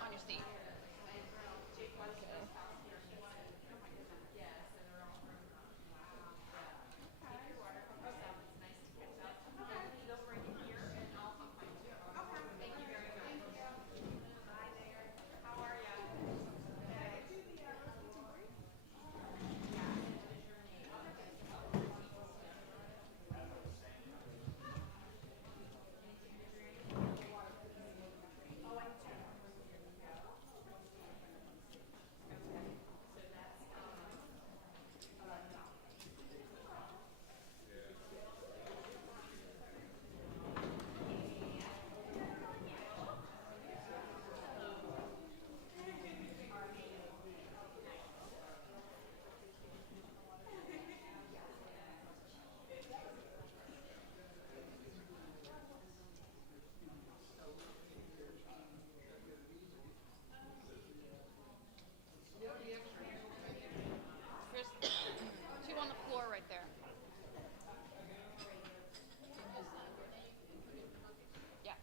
On your seat. There's two on the floor right there. Yeah.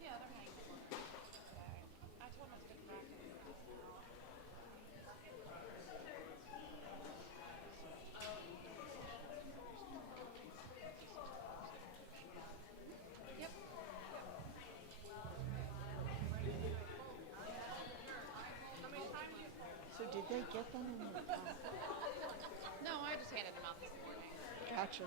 Yeah, they're hanging. I told him I was going to back in. Yep. So did they get them in the No, I just handed them out this morning. Gotcha.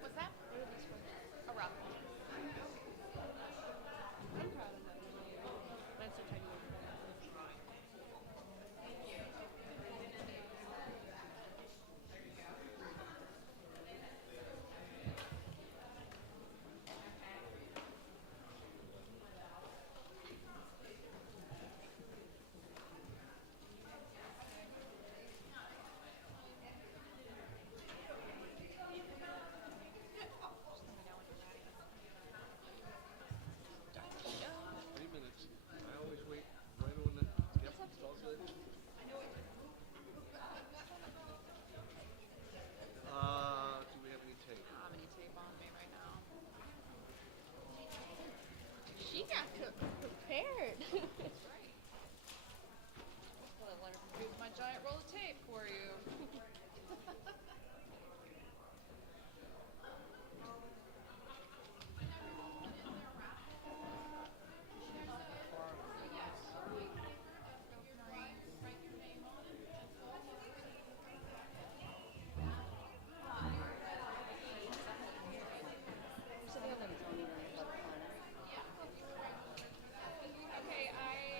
What's that? A raffle. Do we have any tape? How many tape on me right now? She got prepared. That's right. Let her produce my giant roll of tape for you. So the other ones don't even let it on. Okay, I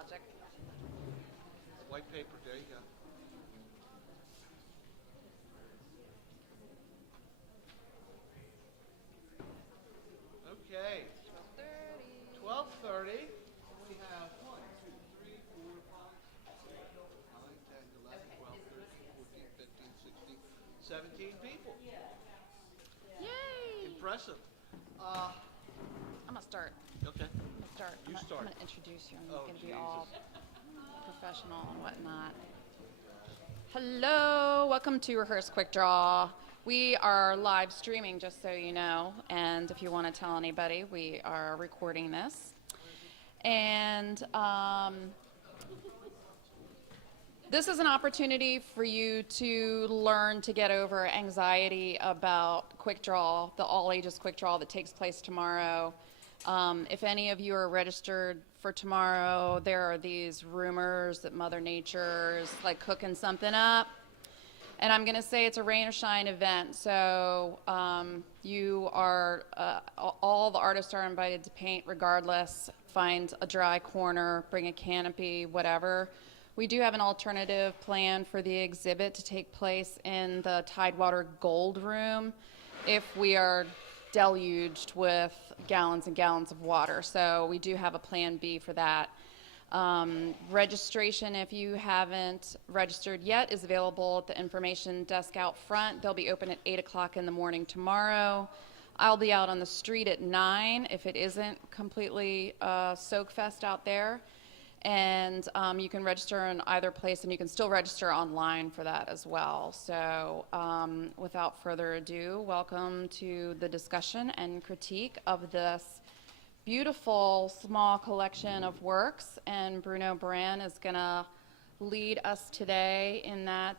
logic. White paper, there you go. Okay, 12:30. 12:30. We have 1, 2, 3, 4, 5, 6, 9, 10, 11, 12, 13, 14, 15, 16, 17 people. Yay! Impressive. I'm gonna start. Okay. I'm gonna start. You start. I'm gonna introduce you. I'm Oh, gonna be Jesus. all professional and whatnot. Hello, welcome to Rehearse Quick Draw. We are live streaming, just so you know, and if you want to tell anybody, we are recording this. And this is an opportunity for you to learn to get over anxiety about Quick Draw, the all ages Quick Draw that takes place tomorrow. If any of you are registered for tomorrow, there are these rumors that Mother Nature is like cooking something up. And I'm going to say it's a rain or shine event. So you are, all the artists are invited to paint regardless. Find a dry corner, bring a canopy, whatever. We do have an alternative plan for the exhibit to take place in the Tidewater Gold Room if we are deluged with gallons and gallons of water. So we do have a plan B for that. Registration, if you haven't registered yet, is available at the information desk out front. They'll be open at 8 o'clock in the morning tomorrow. I'll be out on the street at 9 if it isn't completely soak fest out there. And you can register in either place, and you can still register online for that as well. So without further ado, welcome to the discussion and critique of this beautiful small collection of works. And Bruno Baran is going to lead us today in that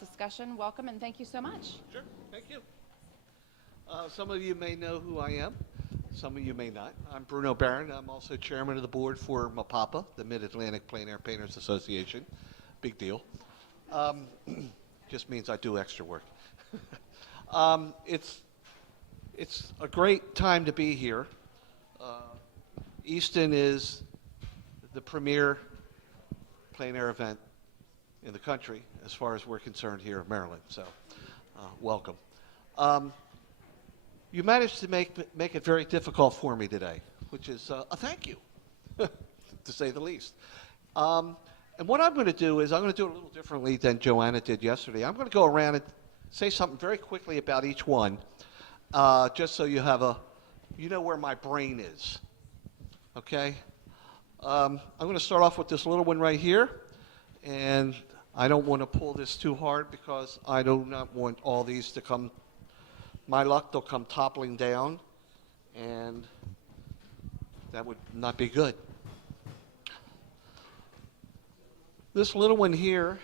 discussion. Welcome, and thank you so much. Sure, thank you. Some of you may know who I am. Some of you may not. I'm Bruno Baran. I'm also chairman of the board for MAPAPA, the Mid-Atlantic Plein Air Painters Association. Big deal. Just means I do extra work. It's a great time to be here. Easton is the premier plein air event in the country as far as we're concerned here in Maryland. So welcome. You managed to make it very difficult for me today, which is a thank you, to say the least. And what I'm going to do is I'm going to do it a little differently than Joanna did yesterday. I'm going to go around and say something very quickly about each one, just so you have you know where my brain is. Okay? I'm going to start off with this little one right here, and I don't want to pull this too hard because I do not want all these to come. My luck, they'll come toppling down, and that would not be good. This little one here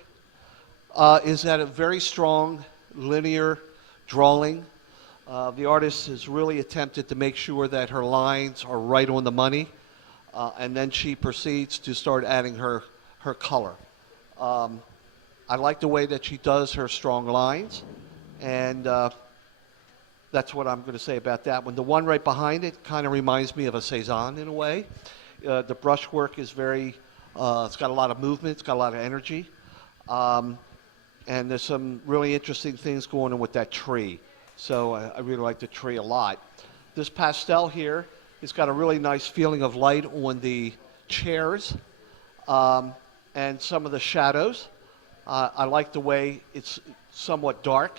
is at a very strong linear drawing. The artist has really attempted to make sure that her lines are right on the money, and then she proceeds to start adding her color. I like the way that she does her strong lines, and that's what I'm going to say about that one. The one right behind it kind of reminds me of a Cezanne in a way. The brushwork is very, it's got a lot of movement, it's got a lot of energy. And there's some really interesting things going on with that tree. So I really like the tree a lot. This pastel here, it's got a really nice feeling of light on the chairs and some of the shadows. I like the way it's somewhat dark.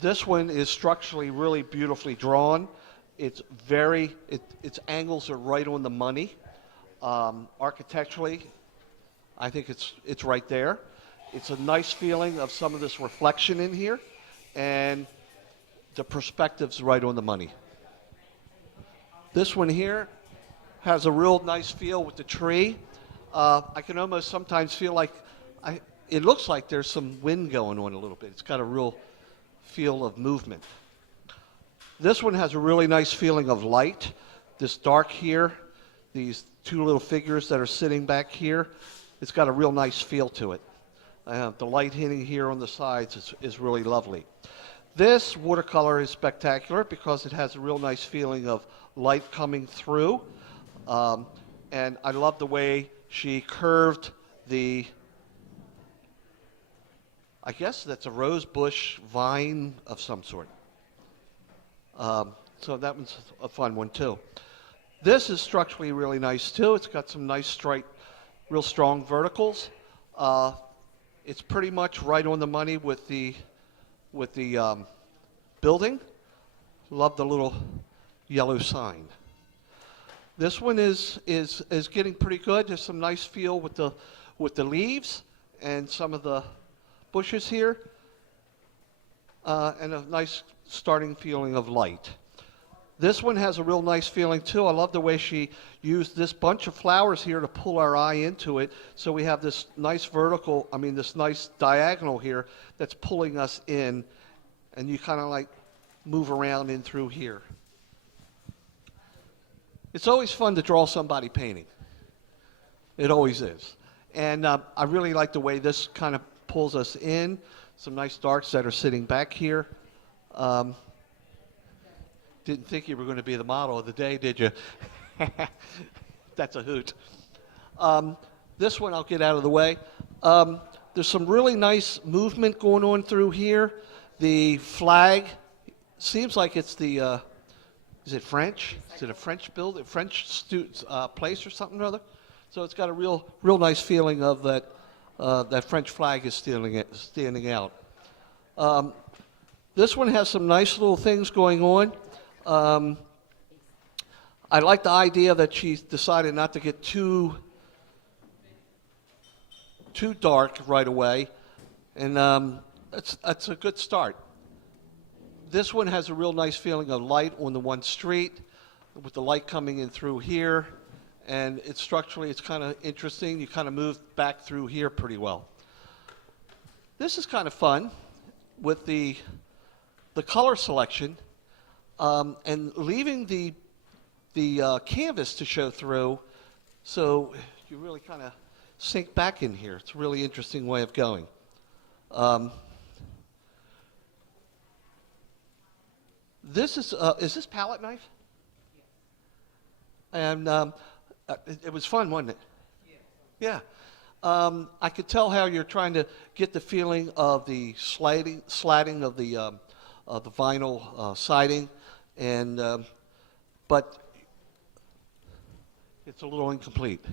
This one is structurally really beautifully drawn. Its angles are right on the money. Architecturally, I think it's right there. It's a nice feeling of some of this reflection in here, and the perspective's right on the money. This one here has a real nice feel with the tree. I can almost sometimes feel like it looks like there's some wind going on a little bit. It's got a real feel of movement. This one has a really nice feeling of light. This dark here, these two little figures that are sitting back here, it's got a real nice feel to it. The light hitting here on the sides is really lovely. This watercolor is spectacular because it has a real nice feeling of light coming through. Um, and I love the way she curved the, I guess that's a rose bush vine of some sort. So that one's a fun one too. This is structurally really nice too. It's got some nice straight, real strong verticals. Uh, it's pretty much right on the money with the building. Love the little yellow sign. This one is getting pretty good. There's some nice feel with the leaves and some of the bushes here, and a nice starting feeling of light. This one has a real nice feeling too. I love the way she used this bunch of flowers here to pull our eye into it. So we have this nice this nice diagonal here that's pulling us in, and you kind of like move around in through here. It's always fun to draw somebody painting. It always is. And I really like the way this kind of pulls us in. Some nice darks that are sitting back here. Didn't think you were going to be the model of the day, did you? That's a hoot. This one I'll get out of the way. There's some really nice movement going on through here. The flag seems like it's the, is it French? Is it a French building, French place or something or other? So it's got a real nice feeling of that, that French flag is standing out. This one has some nice little things going on. I like the idea that she decided not to get too dark right away, and that's a good start. This one has a real nice feeling of light on the one street, with the light coming in through here, and structurally it's kind of interesting. You kind of move back through here pretty well. This is kind of fun with the color selection. And leaving the canvas to show through, so you really kind of sink back in here. It's a really interesting way of going. This is this palette knife? And it was fun, wasn't it? Yeah. I could tell how you're trying to get the feeling of the slatting of the vinyl siding. And but it's a little incomplete.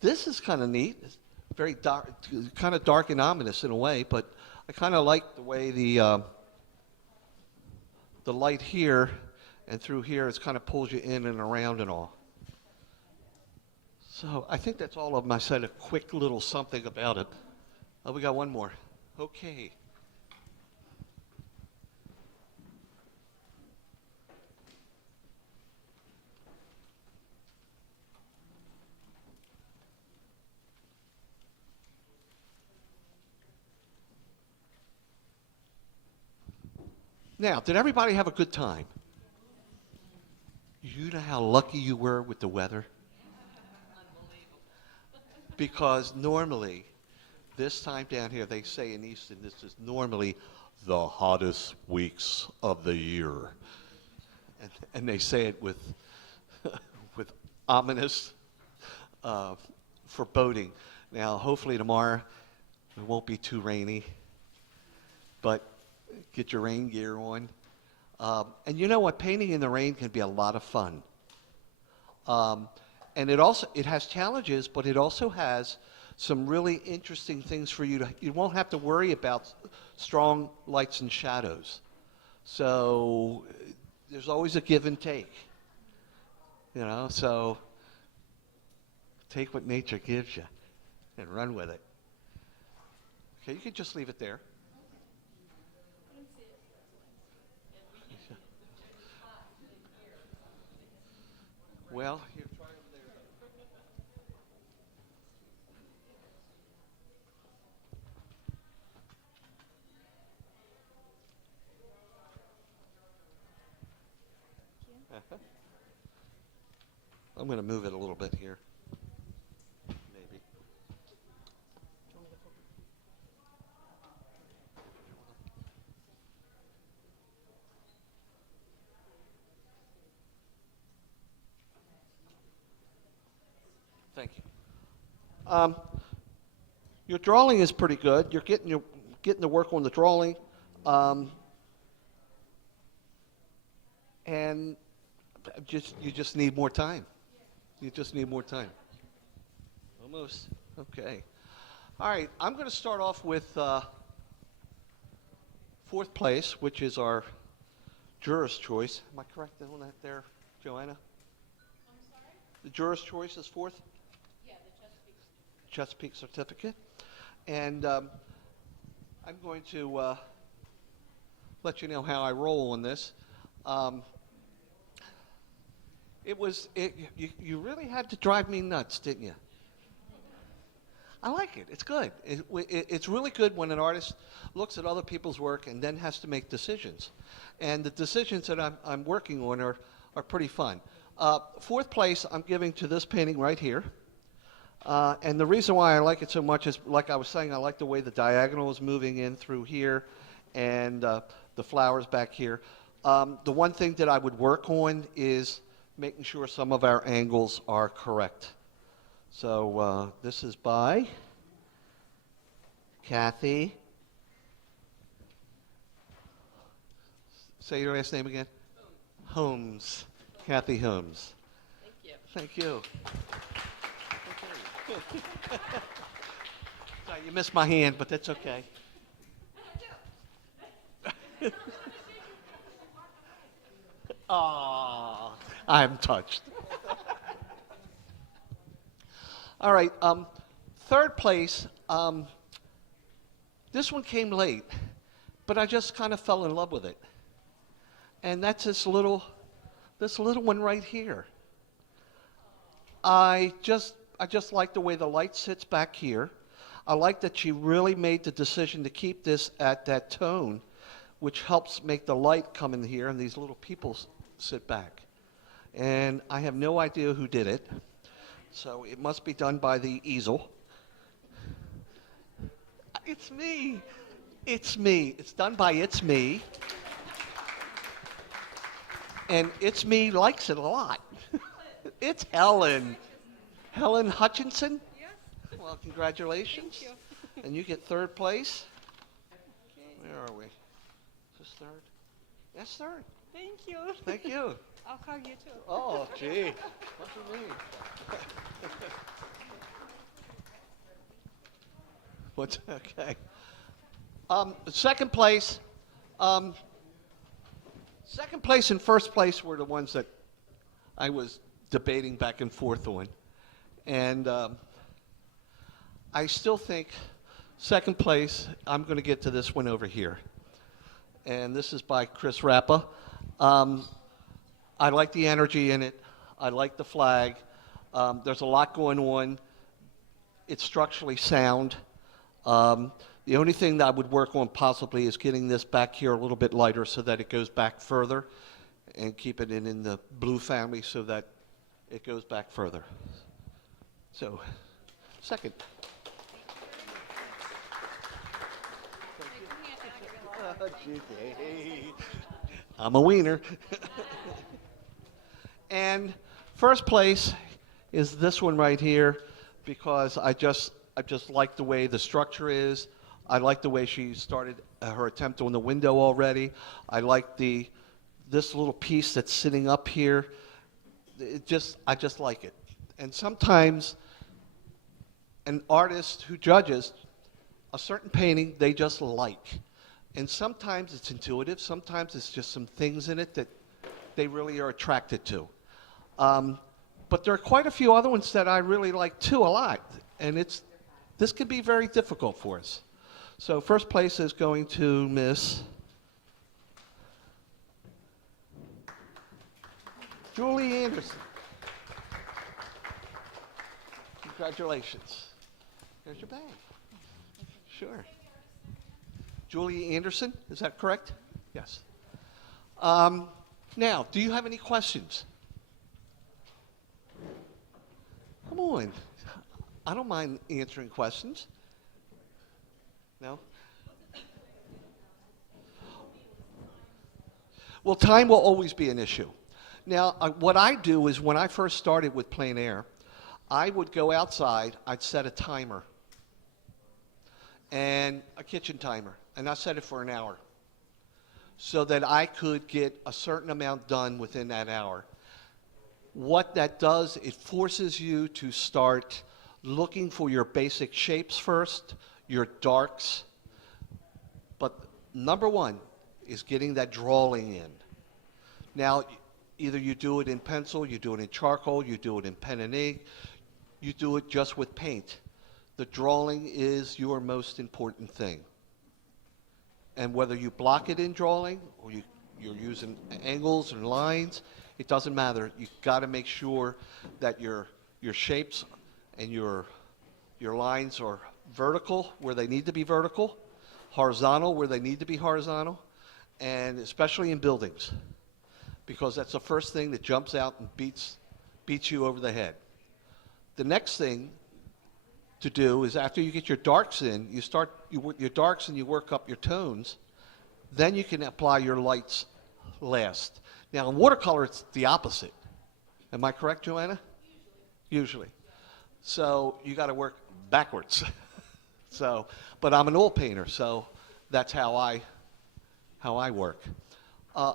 This is kind of neat. It's very dark, kind of dark and ominous in a way, but I kind of like the way the light here and through here, it kind of pulls you in and around and all. So I think that's all of them. I said a quick little something about it. Oh, we got one more. Okay. Now, did everybody have a good time? You know how lucky you were with the weather? Because normally, this time down here, they say in Easton, this is normally the hottest weeks of the year. And they say it with, with ominous foreboding. Now, hopefully tomorrow, it won't be too rainy, but get your rain gear on. And you know what? Painting in the rain can be a lot of fun. And it has challenges, but it also has some really interesting things for you you won't have to worry about strong lights and shadows. So there's always a give and take. You know, so take what nature gives you and run with it. Okay, you can just leave it there. Well, here, try over there. I'm going to move it a little bit here. Maybe. Thank you. Your drawing is pretty good. You're getting to work on the drawing, and you just need more time. You just need more time. Almost. Okay. All right. I'm going to start off with fourth place, which is our juror's choice. Am I correct on that there, Joanna? I'm sorry? The juror's choice is fourth? Yeah, the Chesapeake certificate. And I'm going to let you know how I roll on this. You really had to drive me nuts, didn't you? I like it. It's good. It's really good when an artist looks at other people's work and then has to make decisions. And the decisions that I'm working on are pretty fun. Fourth place I'm giving to this painting right here. And the reason why I like it so much is, like I was saying, I like the way the diagonal is moving in through here and the flowers back here. The one thing that I would work on is making sure some of our angles are correct. So this is by Kathy. Say your last name again. Holmes. Kathy Holmes. Thank you. Thank you. Sorry, you missed my hand, but that's okay. Oh, I'm touched. All right, third place. This one came late, but I just kind of fell in love with it, and that's this little one right here. I just like the way the light sits back here. I like that she really made the decision to keep this at that tone, which helps make the light come in here and these little people sit back. And I have no idea who did it, so it must be done by the easel. It's me. It's me. It's done by It's Me. And It's Me likes it a lot. It's Helen. Helen Hutchinson? Yes. Well, congratulations. Thank you. And you get third place. Okay. Where are we? Is this third? Yes, third. Thank you. Thank you. I'll hug you too. Oh, gee. What do you mean? What's okay? Second place. Second place and first place were the ones that I was debating back and forth on. And I still think second place, I'm going to get to this one over here. And this is by Chris Rappa. I like the energy in it. I like the flag. There's a lot going on. It's structurally sound. The only thing that I would work on possibly is getting this back here a little bit lighter so that it goes back further, and keep it in the blue family so that it goes back further. So, second. I'm a wiener. And first place is this one right here, because I just like the way the structure is. I like the way she started her attempt on the window already. I like this little piece that's sitting up here. I just like it. And sometimes an artist who judges a certain painting, they just like. And sometimes it's intuitive. Sometimes it's just some things in it that they really are attracted to. But there are quite a few other ones that I really like too a lot. And this can be very difficult for us. So first place is going to Miss Julie Anderson. Congratulations. Here's your bag. Sure. Julie Anderson, is that correct? Yes. Now, do you have any questions? Come on. I don't mind answering questions. No? Well, time will always be an issue. Now, what I do is when I first started with Plein Air, I would go outside, I'd set a timer, and a kitchen timer, and I set it for an hour so that I could get a certain amount done within that hour. What that does, it forces you to start looking for your basic shapes first, your darks, but number one is getting that drawing in. Now, either you do it in pencil, you do it in charcoal, you do it in pen and ink, you do it just with paint. The drawing is your most important thing. And whether you block it in drawing or you're using angles and lines, it doesn't matter. You've got to make sure that your shapes and your lines are vertical where they need to be vertical, horizontal where they need to be horizontal, and especially in buildings, because that's the first thing that jumps out and beats you over the head. The next thing to do is after you get your darks in, you start your darks and you work up your tones, then you can apply your lights last. Now in watercolor, it's the opposite. Am I correct, Joanna? Usually. So you got to work backwards. So, but I'm an oil painter, so that's how I work.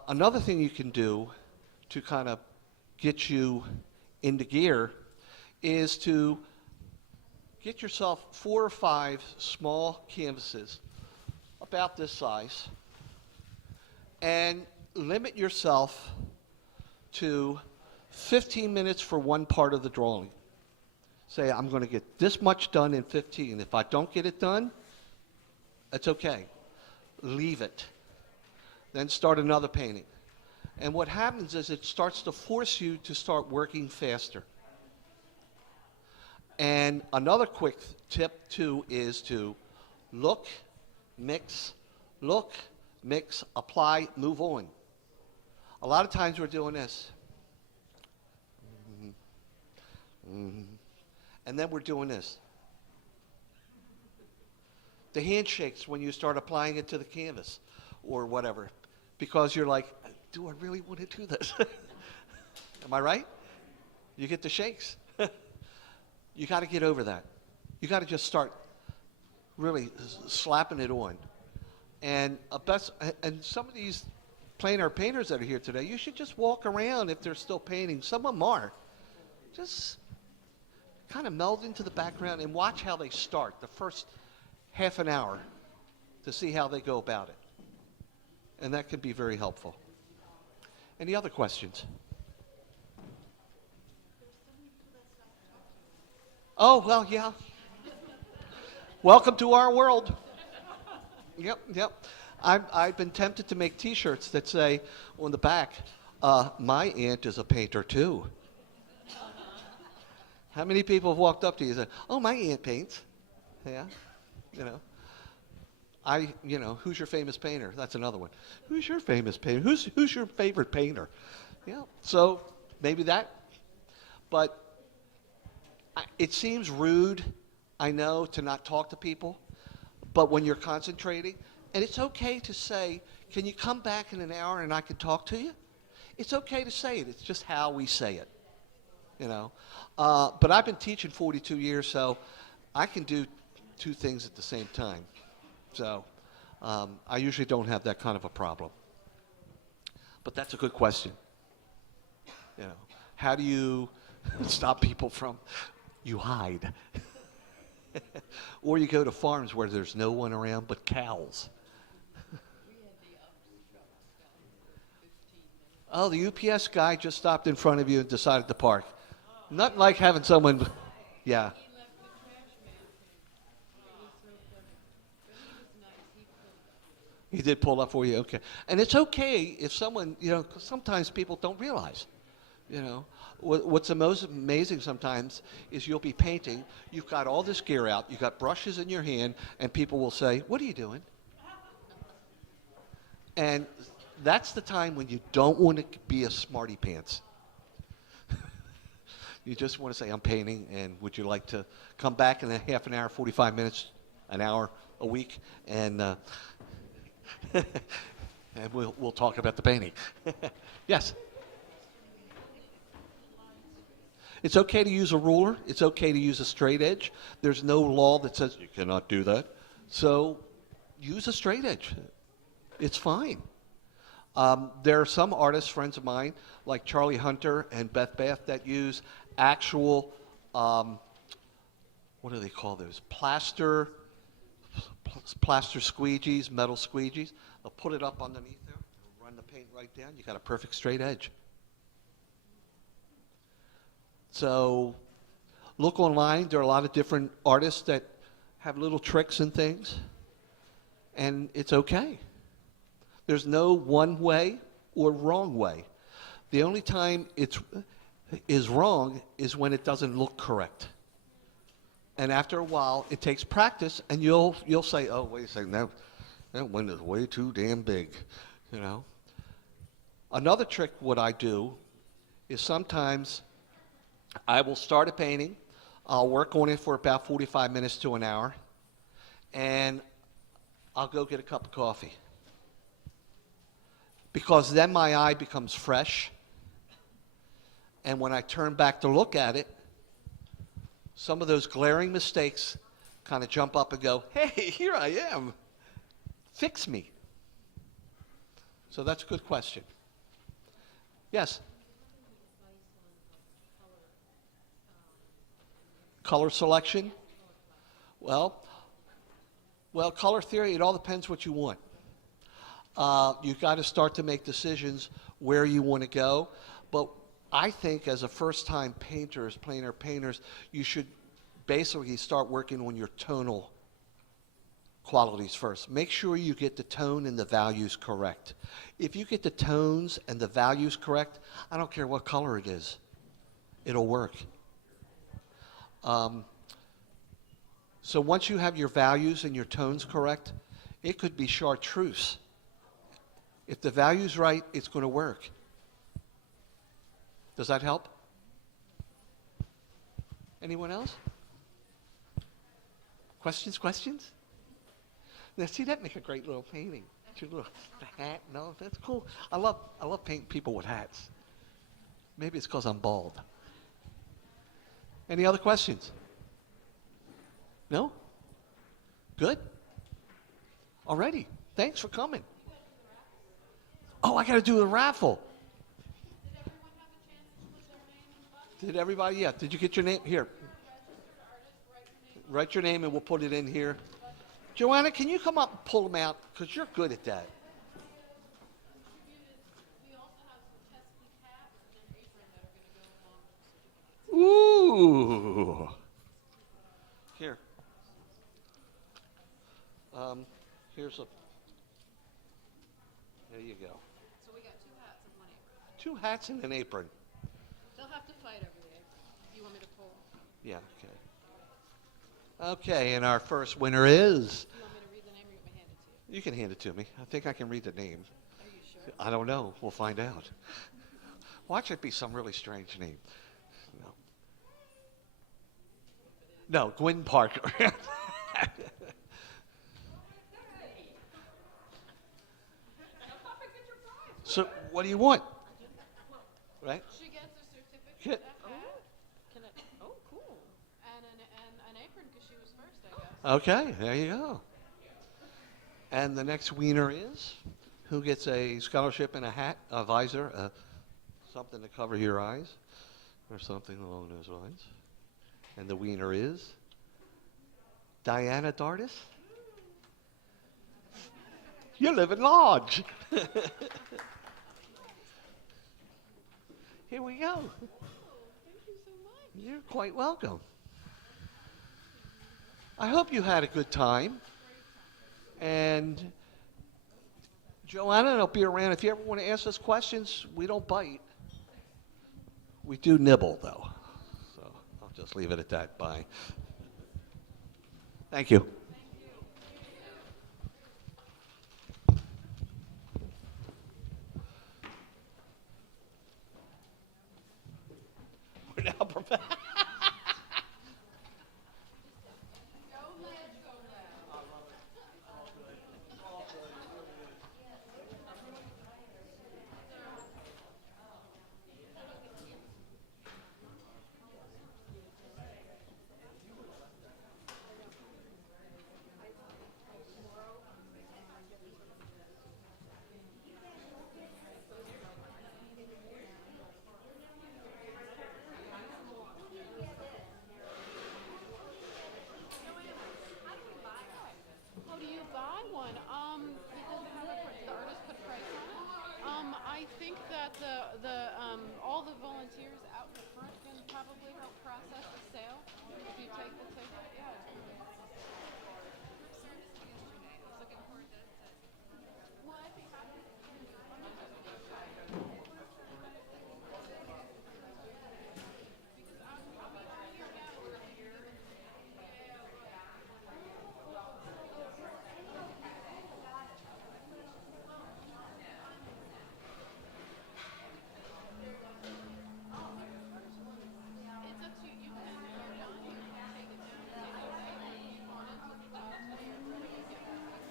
Another thing you can do to kind of get you into gear is to get yourself 4 or 5 small canvases about this size and limit yourself to 15 minutes for one part of the drawing. Say, I'm going to get this much done in 15. If I don't get it done, it's okay. Leave it. Then start another painting. And what happens is it starts to force you to start working faster. And another quick tip, too, is to look, mix, apply, move on. A lot of times we're doing this. And then we're doing this. The handshakes when you start applying it to the canvas or whatever, because you're like, do I really want to do this? Am I right? You get the shakes. You got to get over that. You got to just start really slapping it on. And some of these plein air painters that are here today, you should just walk around if they're still painting. Some of them are. Just kind of meld into the background and watch how they start the first half an hour to see how they go about it. And that can be very helpful. Any other questions? Oh, well, yeah. Welcome to our world. Yep. I've been tempted to make T-shirts that say on the back, my aunt is a painter too. How many people have walked up to you and said, oh, my aunt paints? Yeah, who's your famous painter? That's another one. Who's your famous painter? Who's your favorite painter? Yeah, so maybe that. But it seems rude, I know, to not talk to people. But when you're concentrating, and it's okay to say, can you come back in an hour and I can talk to you? It's okay to say it. It's just how we say it, But I've been teaching 42 years, so I can do 2 things at the same time. So I usually don't have that kind of a problem. But that's a good question. How do you stop people from, you hide. Or you go to farms where there's no one around but cows. Oh, the UPS guy just stopped in front of you and decided to park. Nothing like having someone, yeah. He did pull up for you, okay. And it's okay if someone, 'cause sometimes people don't realize, What's the most amazing sometimes is you'll be painting, you've got all this gear out, you've got brushes in your hand, and people will say, what are you doing? And that's the time when you don't want to be a smarty pants. You just want to say, I'm painting, and would you like to come back in a half an hour, 45 minutes, an hour, a week, and and we'll talk about the painting. Yes? It's okay to use a ruler. It's okay to use a straight edge. There's no law that says you cannot do that. So use a straight edge. It's fine. There are some artists, friends of mine, like Charlie Hunter and Beth Bath, that use actual, what do they call those? Plaster squeegees, metal squeegees. They'll put it up underneath there, run the paint right down. You got a perfect straight edge. So look online. There are a lot of different artists that have little tricks and things, and it's okay. There's no one way or wrong way. The only time it is wrong is when it doesn't look correct. And after a while, it takes practice, and you'll say, "Oh, wait a second, that one is way too damn big," you know. Another trick, what I do, is sometimes I will start a painting. I'll work on it for about 45 minutes to an hour, and I'll go get a cup of coffee. Because then my eye becomes fresh, and when I turn back to look at it, some of those glaring mistakes kind of jump up and go, "Hey, here I am. Fix me." So that's a good question. Yes? Color selection? Well, color theory, it all depends what you want. You've got to start to make decisions where you want to go. But I think as a first-time painters, plein air painters, you should basically start working on your tonal qualities first. Make sure you get the tone and the values correct. If you get the tones and the values correct, I don't care what color it is. It'll work. So once you have your values and your tones correct, it could be chartreuse. If the value's right, it's going to work. Does that help? Anyone else? Questions? Now, see, that make a great little painting. Your little hat, no, that's cool. I love painting people with hats. Maybe it's because I'm bald. Any other questions? No? Good? Alrighty. Thanks for coming. Oh, I got to do the raffle. Did everybody? Yeah. Did you get your name? Here. Write your name and we'll put it in here. Joanna, can you come up and pull them out? Because you're good at that. Ooh. Here. Here's a. There you go. So we got 2 hats and 1 apron. 2 hats and an apron. They'll have to fight over the apron. Do you want me to pull? Yeah, okay. Okay, and our first winner is. Do you want me to read the name or you want me to hand it to you? You can hand it to me. I think I can read the name. Are you sure? I don't know. We'll find out. Watch it be some really strange name. No, Gwynn Parker. So, what do you want? Right? She gets a certificate, a hat, Oh, cool. and an apron because she was first, I guess. Okay, there you go. And the next winner is who gets a scholarship and a hat, a visor, something to cover your eyes, or something along those lines. And the winner is Diana Dardis. You live in Lodge. Here we go. Thank you so much. You're quite welcome. I hope you had a good time. And Joanna and I'll be around. If you ever want to ask us questions, we don't bite. We do nibble, though. So I'll just leave it at that. Bye. Thank you. We're now prepared. volunteers out in the front can probably help process the sale. If you take the ticket, yeah. Looking forward to it. Well, I'd be happy. It's up to you. You can, when you're done, you can take it down and take it away. If you want it to today or ready to get feedback.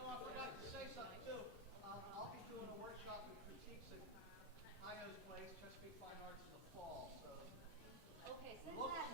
Oh, I forgot to say something too. I'll be doing a workshop with critiques at Io's place, Chesapeake Fine Arts in the fall. So Okay, since look that